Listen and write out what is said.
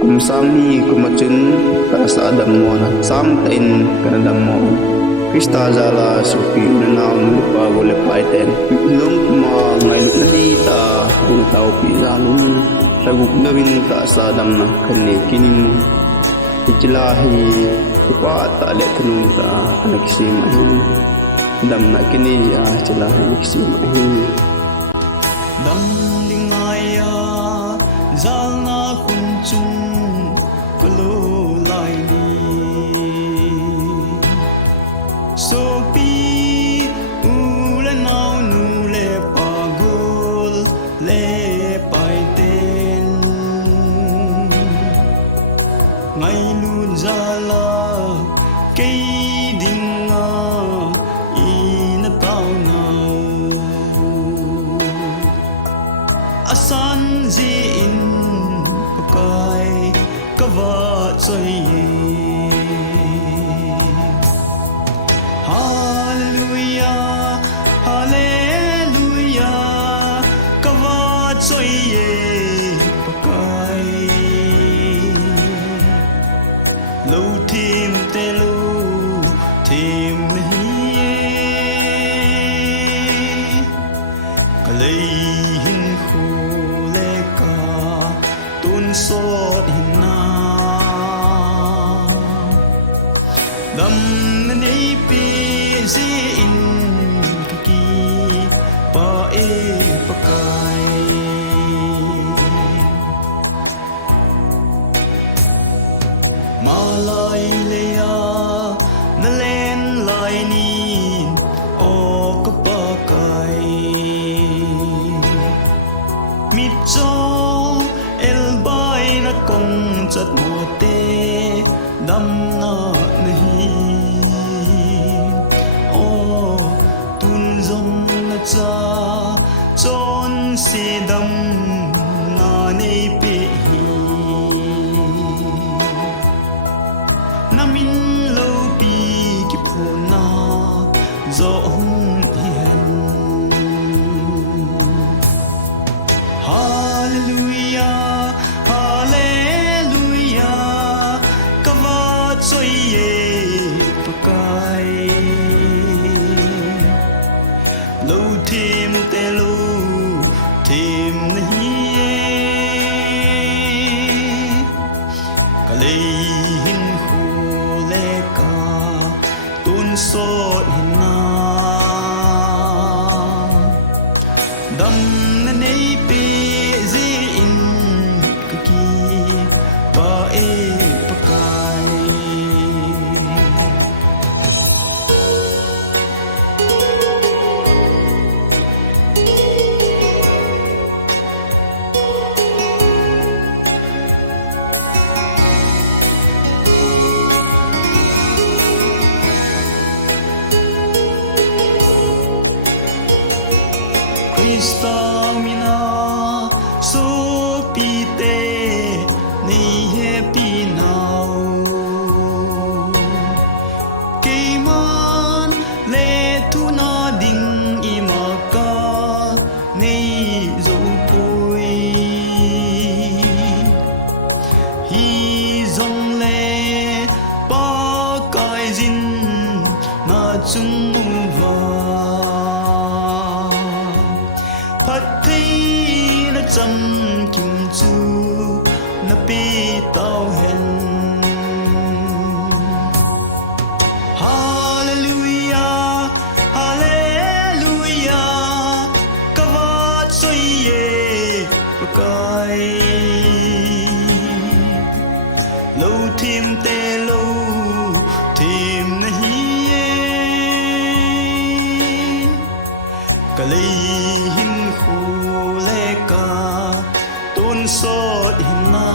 kum sam hi kumachun ka sa dam mo na sam ta in kana dam mo Krista zala supi na lupa gole paiten lum ma ngai lu ni ta ung tau pi zalun saguk nawin ka sa dam na kane kinin ichla hi pa ta le thnu ta anaksim hin dam na kini ya chla hi anaksim hin dam dingaya zalna kunchung kalo lai ni sopi ule nau nu le pagol le paiten ngai lun zala kei dinga ina tau nau asan zi in pakai kawa choi Hallelujah, Hallelujah, kawa choi ye pakai lo tim te lo tim nahi ye kalei hin khu le ka tun sot hin na dam nei pi si in ki pa e pakai malai leya na len lai ni o ka pakai mit cho el bai na kong chat mo te dam na nahi cha chon si dam na nei pe hi namin lo pi ki phona zo hung hian hallelujah hallelujah kawa choi ye pakai lo thêm te lo thêm nahi ka lei hin khu le ka tun so hin na dam na nei pe zi in ka ki pa e pakai Krista mina so pite ni he pinau keiman le tu na ding imaka nei zo pui hi zong le pa kai jin na chung va chăm kim chu na pi tao hen hallelujah hallelujah kawa choi ye pakai lo tim te lo tim nahi ye kalei hin khu le ka tun so hin na